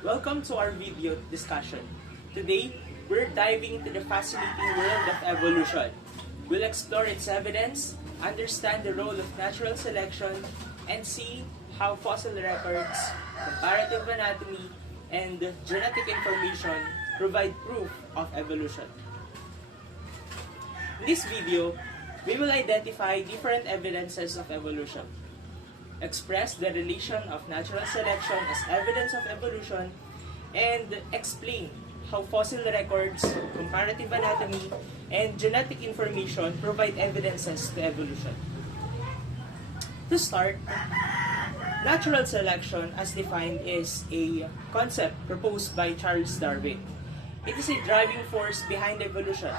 Welcome to our video discussion. Today, we're diving into the fascinating world of evolution. We'll explore its evidence, understand the role of natural selection, and see how fossil records, comparative anatomy, and genetic information provide proof of evolution. In this video, we will identify different evidences of evolution, express the relation of natural selection as evidence of evolution, and explain how fossil records, comparative anatomy, and genetic information provide evidences to evolution. To start, natural selection as defined is a concept proposed by Charles Darwin. It is a driving force behind evolution.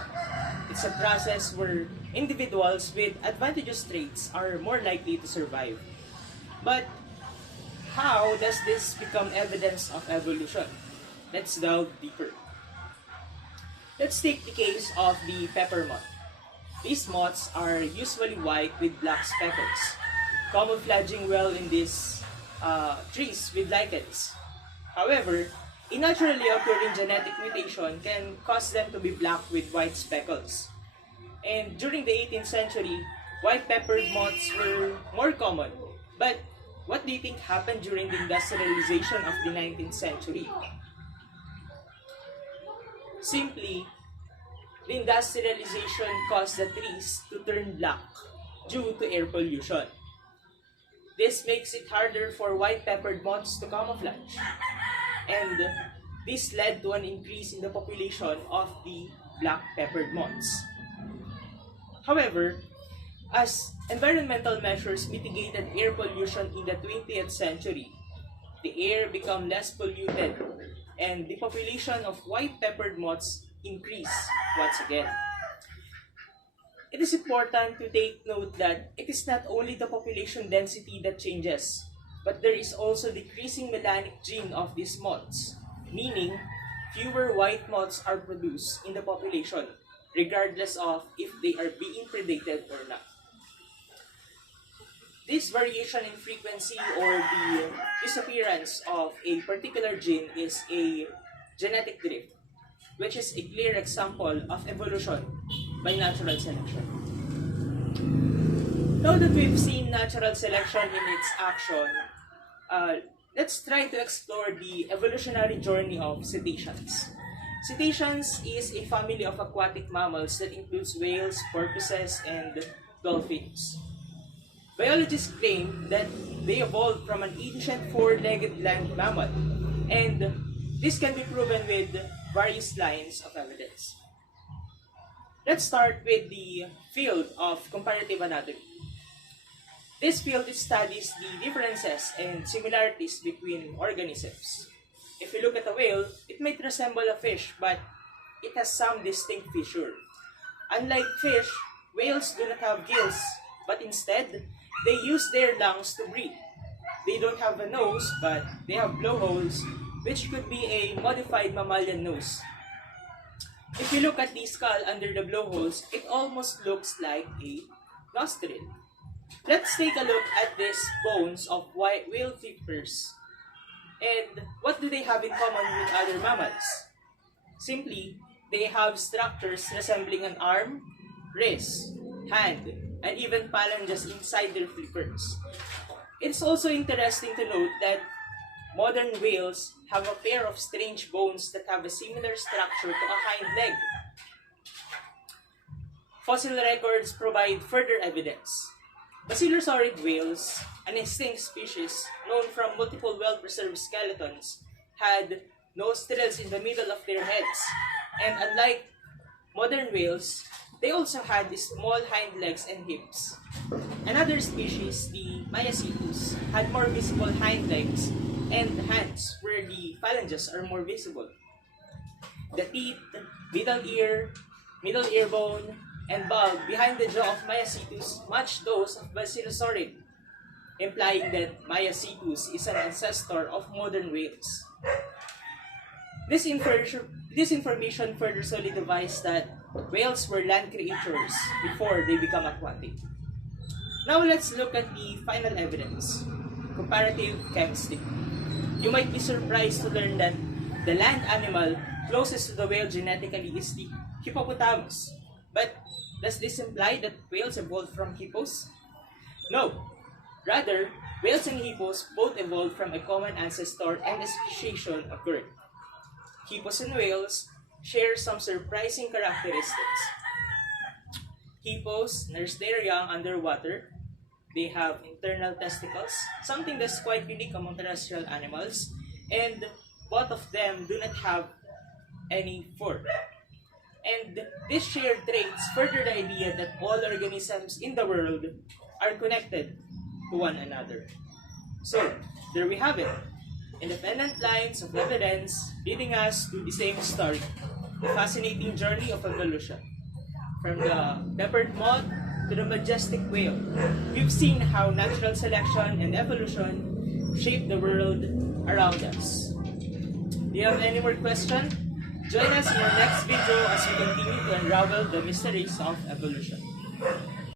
It's a process where individuals with advantageous traits are more likely to survive. But how does this become evidence of evolution? Let's delve deeper. Let's take the case of the pepper moth. These moths are usually white with black speckles, camouflaging well in these trees with lichens. However, a naturally occurring genetic mutation can cause them to be black with white speckles. And during the 18th century, white-peppered moths were more common. But what do you think happened during the industrialization of the 19th century? Simply, the industrialization caused the trees to turn black due to air pollution. This makes it harder for white-peppered moths to camouflage. And this led to an increase in the population of the black-peppered moths. However, as environmental measures mitigated air pollution in the 20th century, the air became less polluted and the population of white-peppered moths increased once again. It is important to take note that it is not only the population density that changes, but there is also decreasing melanic gene of these moths, meaning fewer white moths are produced in the population, regardless of if they are being predated or not. This variation in frequency or the disappearance of a particular gene is a genetic drift, which is a clear example of evolution by natural selection. Now that we've seen natural selection in its action, let's try to explore the evolutionary journey of cetaceans. Cetaceans is a family of aquatic mammals that includes whales, porpoises, and dolphins. Biologists claim that they evolved from an ancient four-legged land mammal, and this can be proven with various lines of evidence. Let's start with the field of comparative anatomy. This field studies the differences and similarities between organisms. If you look at a whale, it might resemble a fish, but it has some distinct feature. Unlike fish, whales do not have gills, but instead, they use their lungs to breathe. They don't have a nose, but they have blowholes, which could be a modified mammalian nose. If you look at the skull under the blowholes, it almost looks like a nostril. Let's take a look at these bones of whale flippers. And what do they have in common with other mammals? Simply, they have structures resembling an arm, wrist, hand, and even phalanges inside their flippers. It's also interesting to note that modern whales have a pair of strange bones that have a similar structure to a hind leg. Fossil records provide further evidence. Basilosaurid whales, an extinct species known from multiple well-preserved skeletons, had nostrils in the middle of their heads, and unlike modern whales, they also had small hind legs and hips. Another species, the Myacetus, had more visible hind legs and hands where the phalanges are more visible. The teeth, middle ear bone, and bulb behind the jaw of Myacetus match those of Basilosaurid, implying that Myacetus is an ancestor of modern whales. This information further solidifies that whales were land creatures before they become aquatic. Now let's look at the final evidence, comparative chemistry. You might be surprised to learn that the land animal closest to the whale genetically is the hippopotamus. But does this imply that whales evolved from hippos? No. Rather, whales and hippos both evolved from a common ancestor and a speciation occurred. Hippos and whales share some surprising characteristics. Hippos nurse their young underwater. They have internal testicles, something that's quite unique among terrestrial animals, and both of them do not have any fur. And these shared traits further the idea that all organisms in the world are connected to one another. So, there we have it. Independent lines of evidence leading us to the same story, the fascinating journey of evolution. From the peppered moth to the majestic whale, we've seen how natural selection and evolution shape the world around us. Do you have any more questions? Join us in our next video as we continue to unravel the mysteries of evolution.